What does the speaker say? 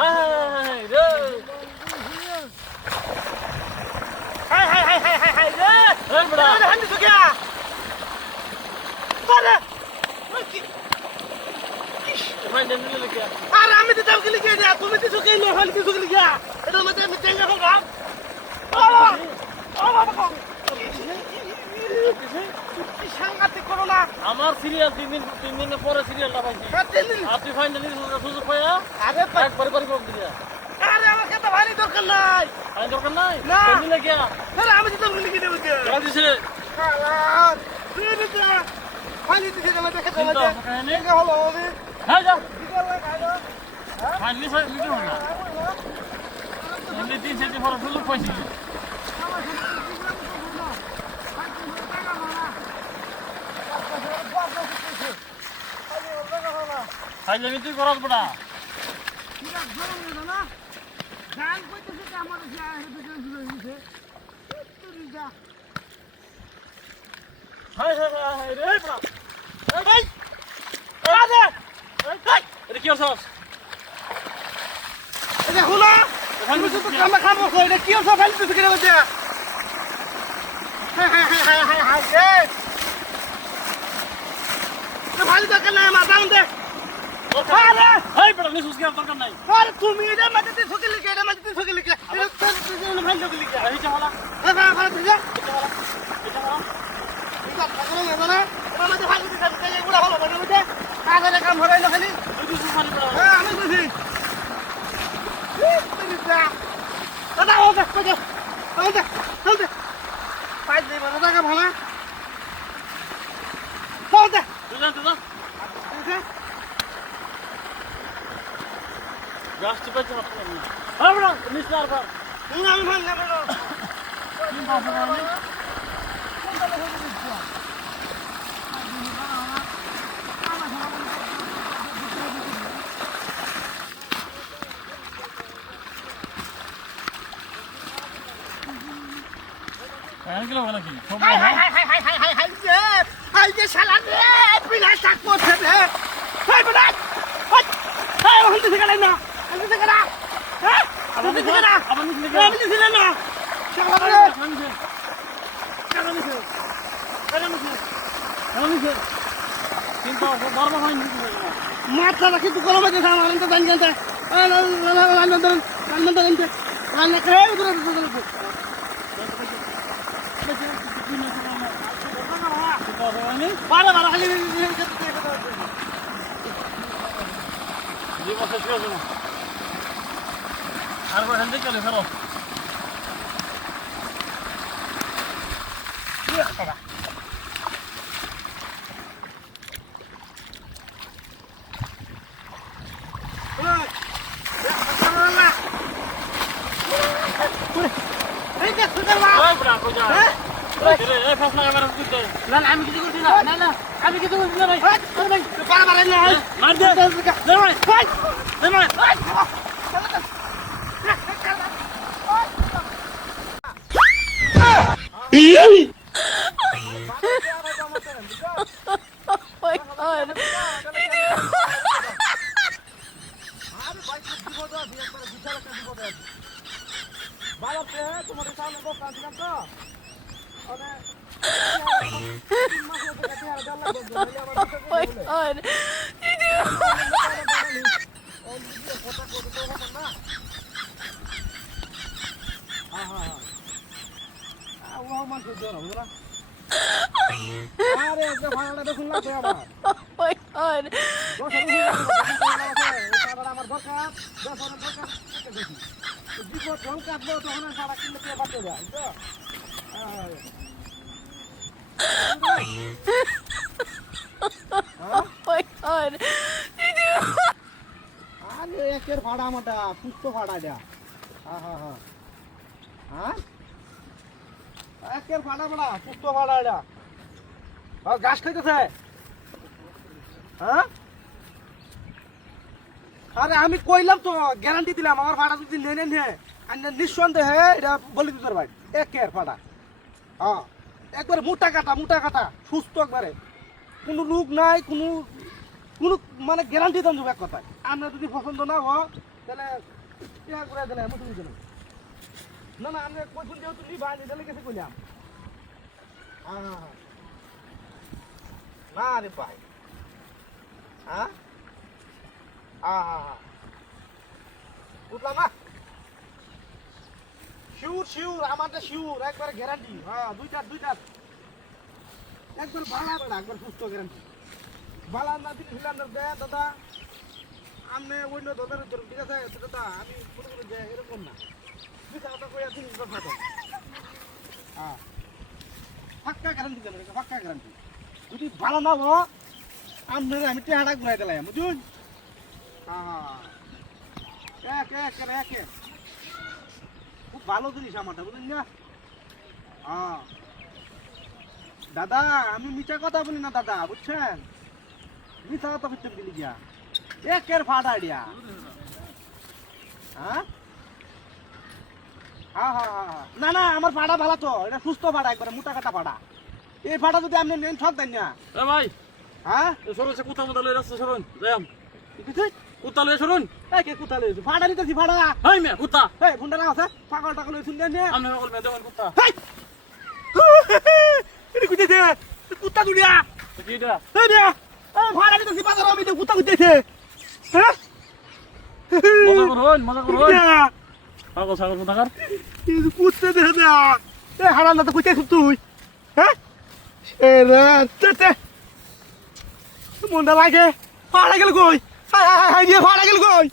high রে high রে এই বড়া হানি তো क्या আরে কি ফাইনাল নিলে क्या আরে আমি তো যাও কি লিখে দিয়া তুমি তো সুকে নো হানি তো সুকে লিখা এটা মতে আমি টেঙ্গা হোগা সাংঘাতিক করো না আমার সিরিয়াল 3 দিন পরে সিরিয়ালটা পাইছি আপনি ফাইনালি সুযোগ পাইয়া আরে একবার করে দিয়া আরে আমার কথা ভারী দরকার নাই ভারী দরকার নাই নিলে কি আরে আমি তো লিখে দেব কে কাজ দিছে আরে তুই না ফাইনালি দিছে না দেখা যাবে টেঙ্গা হলো হবে হ্যাঁ যা ফাইনালি লিখে হলো না এমনি 3 সেটি পরে সুযোগ পাইছি খাইলে তুই করস বড়া কিরা গরম না না গান কইতেছে যে আমার যে তুই যা হাই রে বড়া এই ভাই আরে এই এটা কি হছস এটা হলো আমি তো কামে খাবো কই এটা কি হছস ফাইল তুই কিরা বলছিস হাই রে তো ভাই দরকার নাই আমার দাম দে আরে এই বড় নিসুস কি দরকার নাই আরে তুমি এটা মাটিতে ঠকে লিখে এটা মাটিতে ঠকে লিখে এটা তো ভাই ঠকে লিখে এই চাওলা হ্যাঁ ভালো ঠিক আছে এটা ভালো এটা পাগল না না এটা মাঝে ভালো দিতে চাই এগুলা ভালো মানে বুঝে কাজের কাম হরাই না খালি তুই সুস মারি বড় হ্যাঁ আমি বুঝি দাদা ও দেখ কই চল পাই দে বড় টাকা ভালো চল দে তুই যা গাছটি পেছন হ্যাঁ বড় নিস্তার পর তুমি আমি ভাঙ না বড় তুমি বাসা করনি আর কি লাগা নাকি হাই যে শালা রে বিনা চাক পড়ছে রে হাই বড় হাই হলতে থেকে না হলতে থেকে না হ্যাঁ হলতে থেকে না আপনি দিলে না শালা রে কিন্তু বড় হয়নি মাথা রাখি তো কলমে দেখা আমার তো জানি জানতে রান্না খেয়ে উঠে চলে বারে বারে খালি জীবন শেষ হয়ে যাবে আর বড় হন্দে চলে ফেরো আমি কিছু করছি না না আমি কিছু করছি না ভাই ভাই পারা মারেন না মার দে দে ভাই দে ভাই তোমাদের সামনে দোকান ছিলাম তো একের ভাড়া আমাটা পুষ্প ভাড়া দেয়া হ্যাঁ একের ভাড়া ভাড়া পুষ্প ভাড়া এটা গাছ খাইতেছে হ্যাঁ আরে আমি কইলাম তো গ্যারান্টি দিলাম আমার ভাড়া যদি নেনে নে নিঃসন্দেহে এটা বলি দিতে ভাই একের ভাড়া হ্যাঁ একবারে মোটা কাটা সুস্থ একবারে কোনো রোগ নাই কোনো কোনো মানে গ্যারান্টি দেন এক কথায় আমরা যদি পছন্দ না হয় তাহলে ইয়া করে দিলে আমি তুমি দিলাম না না আমি কইছুন যেহেতু নিবা নিলে কেসে কইলাম না রে ভাই হ্যাঁ বুঝলাম না শিওর শিওর আমাদের শিওর একবার গ্যারান্টি হ্যাঁ দুইটা একবার ভালো হবে না একবার সুস্থ গ্যারান্টি ভালো না দিলে ফিলান্ডার দেয় দাদা আপনি অন্য দাদার ধরুন ঠিক আছে দাদা আমি মনে করি যে এরকম না দুইটা কথা কই আছি হ্যাঁ পাক্কা গ্যারান্টি দেবেন পাক্কা গ্যারান্টি যদি ভালো না হয় আপনার আমি টেহাটা ঘুরাই দিলাম বুঝুন হ্যাঁ এক খুব ভালো জিনিস আমারটা বুঝলেন না হ্যাঁ দাদা আমি মিঠা কথা বলি না দাদা বুঝছেন মিঠা কথা বুঝছেন দিলি গিয়া একের ফাটা আইডিয়া হ্যাঁ না না আমার ফাটা ভালো তো এটা সুস্থ ফাটা একবারে মোটা কাটা ফাটা এই ফাটা যদি আপনি নেন ঠক দেন না ভাই হ্যাঁ সরুন সে কুত্তা মতো লয়ে রাস্তা সরুন যাম কিছু কুত্তা লয়ে সরুন এই কে কুত্তা লইছো ফাটা নিতেছি ফাটা হাই মে কুত্তা এই ফোনটা না আছে পাগল টাকা লই শুনলেন না আমি বল মে দেমন কুত্তা হেই এর কুইতেছে কুত্তা দুড়িয়া কি এটা এই দিয়া এই ফাটা নিতেছি বাজার আমি তো কুত্তা কুইতেছে হ্যাঁ মজা করুন পাগল ছাগল কোথাকার এই কুত্তা দেখা দা এই হারাম না তো কুইতেছিস তুই হ্যাঁ এরে তে মনটা লাগে ফাটা গেল কই হাই হাই হাই দিয়ে ফাটা গেল কই